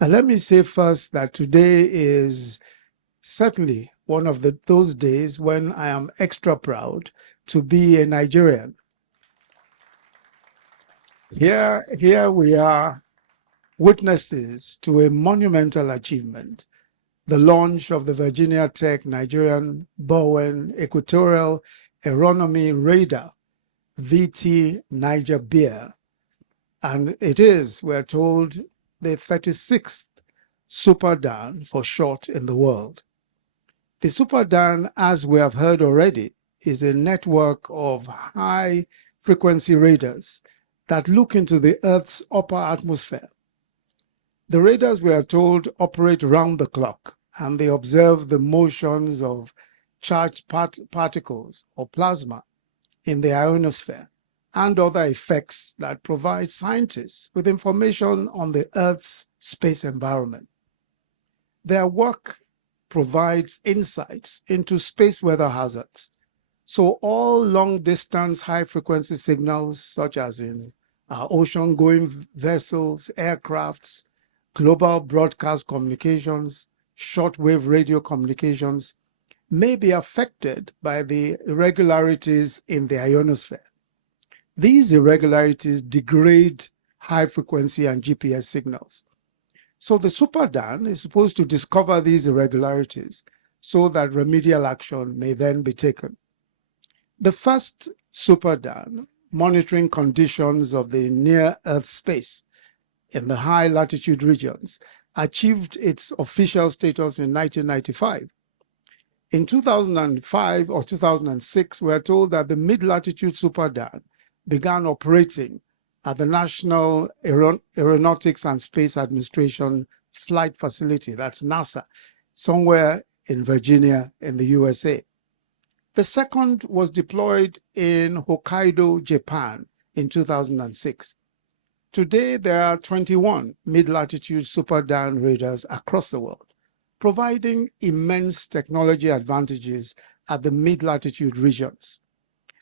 Let me say first that today is certainly one of those days when I am extra proud to be a Nigerian. Here we are, witnesses to a monumental achievement, the launch of the Virginia Tech Nigerian Bowen Equatorial Aeronomy radar, VT NigerBear. And it is, we're told, the 36th SuperDarn for short in the world. The SuperDarn, as we have heard already, is a network of high-frequency radars that look into the Earth's upper atmosphere. The radars, we are told, operate round the clock, and they observe the motions of charged particles or plasma in the ionosphere and other effects that provide scientists with information on the Earth's space environment. Their work provides insights into space weather hazards. So all long-distance high-frequency signals, such as in ocean-going vessels, aircrafts, global broadcast communications, shortwave radio communications, may be affected by the irregularities in the ionosphere. These irregularities degrade high-frequency and GPS signals. So the SuperDarn is supposed to discover these irregularities so that remedial action may then be taken. The first SuperDarn, monitoring conditions of the near-Earth space in the high-latitude regions, achieved its official status in 1995. In 2005 or 2006, we are told that the mid-latitude SuperDarn began operating at the National Aeronautics and Space Administration Flight Facility, that's NASA, somewhere in Virginia in the USA. The second was deployed in Hokkaido, Japan in 2006. Today, there are 21 mid-latitude SuperDarn radars across the world, providing immense technology advantages at the mid-latitude regions.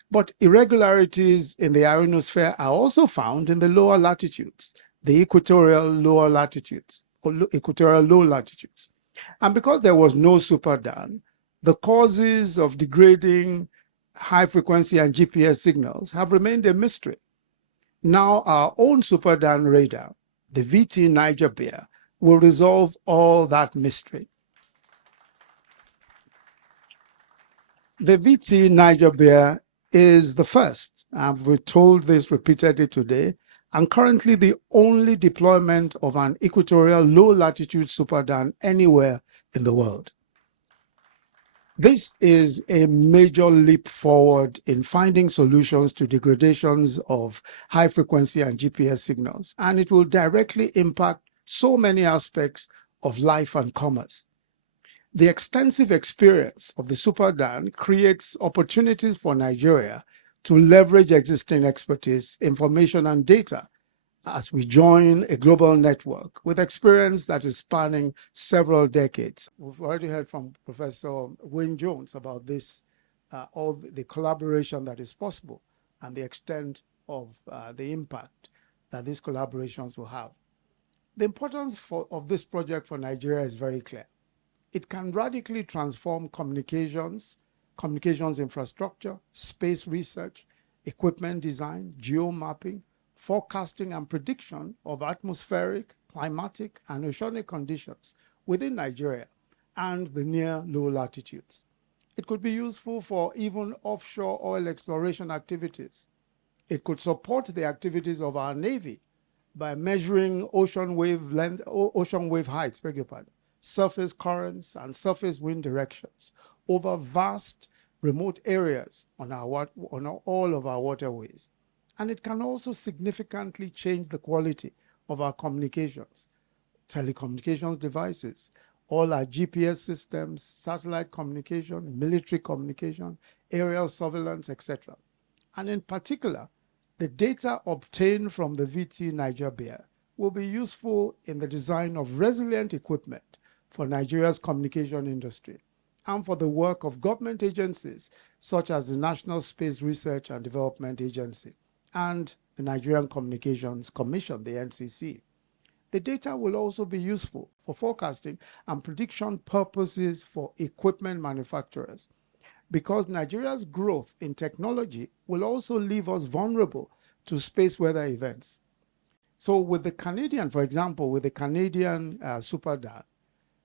But irregularities in the ionosphere are also found in the lower latitudes, the equatorial lower latitudes, or equatorial low latitudes. And because there was no SuperDarn, the causes of degrading high-frequency and GPS signals have remained a mystery. Now our own SuperDarn radar, the VT NigerBear, will resolve all that mystery. The VT NigerBear is the first, and we're told this repeatedly today, and currently the only deployment of an equatorial low-latitude SuperDarn anywhere in the world. This is a major leap forward in finding solutions to degradations of high-frequency and GPS signals, and it will directly impact so many aspects of life and commerce. The extensive experience of the SuperDarn creates opportunities for Nigeria to leverage existing expertise, information, and data as we join a global network with experience that is spanning several decades. We've already heard from Professor Wayne Jones about this, all the collaboration that is possible and the extent of the impact that these collaborations will have. The importance of this project for Nigeria is very clear. It can radically transform communications infrastructure, space research, equipment design, geomapping, forecasting and prediction of atmospheric, climatic, and oceanic conditions within Nigeria and the near low latitudes. It could be useful for even offshore oil exploration activities. It could support the activities of our Navy by measuring ocean wave heights, surface currents, and surface wind directions over vast remote areas on all of our waterways. And it can also significantly change the quality of our communications, telecommunications devices, all our GPS systems, satellite communication, military communication, aerial surveillance, etc. And in particular, the data obtained from the VT NigerBear will be useful in the design of resilient equipment for Nigeria's communication industry and for the work of government agencies such as the National Space Research and Development Agency and the Nigerian Communications Commission, the NCC. The data will also be useful for forecasting and prediction purposes for equipment manufacturers, because Nigeria's growth in technology will also leave us vulnerable to space weather events. So with the Canadian, for example, with the Canadian SuperDarn,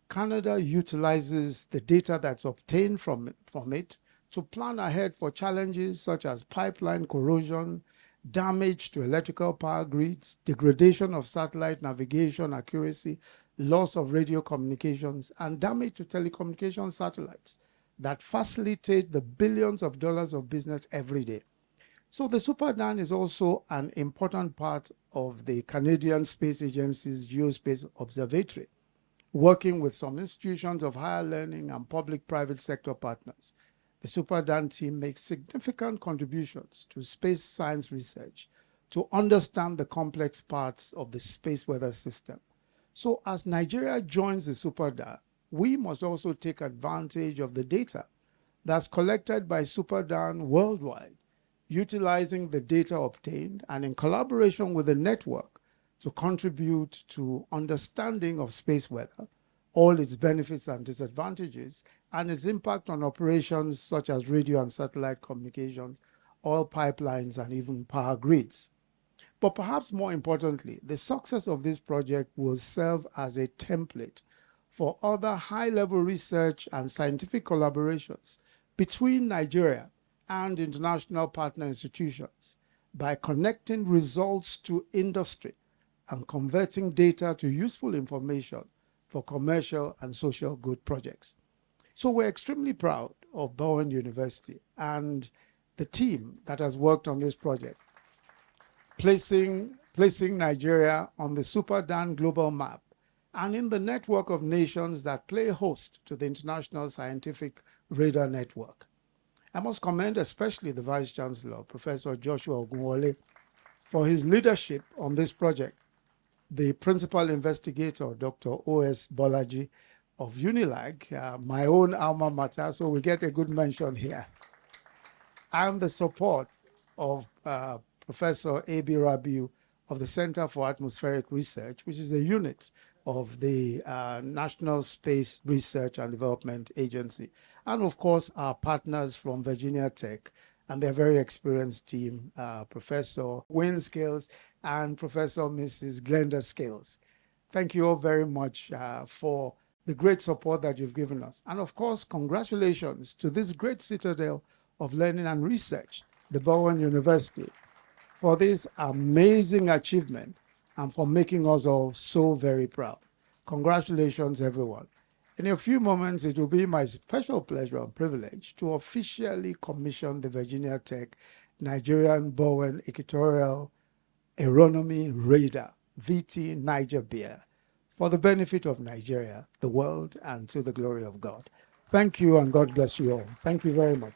Canada utilizes the data that's obtained from it to plan ahead for challenges such as pipeline corrosion, damage to electrical power grids, degradation of satellite navigation accuracy, loss of radio communications, and damage to telecommunication satellites that facilitate the billions of dollars of business every day. So the SuperDarn is also an important part of the Canadian Space Agency's Geospace Observatory, working with some institutions of higher learning and public-private sector partners. The SuperDarn team makes significant contributions to space science research to understand the complex parts of the space weather system. So as Nigeria joins the SuperDarn, we must also take advantage of the data that's collected by SuperDarn worldwide, utilizing the data obtained and in collaboration with the network to contribute to understanding of space weather, all its benefits and disadvantages, and its impact on operations such as radio and satellite communications, oil pipelines, and even power grids. But perhaps more importantly, the success of this project will serve as a template for other high-level research and scientific collaborations between Nigeria and international partner institutions by connecting results to industry and converting data to useful information for commercial and social good projects. So we're extremely proud of Bowen University and the team that has worked on this project, placing Nigeria on the SuperDarn global map and in the network of nations that play host to the International Scientific Radar Network. I must commend especially the Vice Chancellor, Professor Joshua Ogunwole, for his leadership on this project, the principal investigator, Dr. O.S. Bolaji of UNILAG, my own alma mater, so we get a good mention here, and the support of Professor A.B. Rabiu of the Center for Atmospheric Research, which is a unit of the National Space Research and Development Agency, and of course our partners from Virginia Tech and their very experienced team, Professor Wayne Scales and Professor Mrs. Glenda Scales. Thank you all very much for the great support that you've given us. And of course, congratulations to this great citadel of learning and research, the Bowen University, for this amazing achievement and for making us all so very proud. Congratulations, everyone. In a few moments, it will be my special pleasure and privilege to officially commission the Virginia Tech Nigerian Bowen Equatorial Aeronomy Radar, VT NigerBear, for the benefit of Nigeria, the world, and to the glory of God. Thank you, and God bless you all. Thank you very much.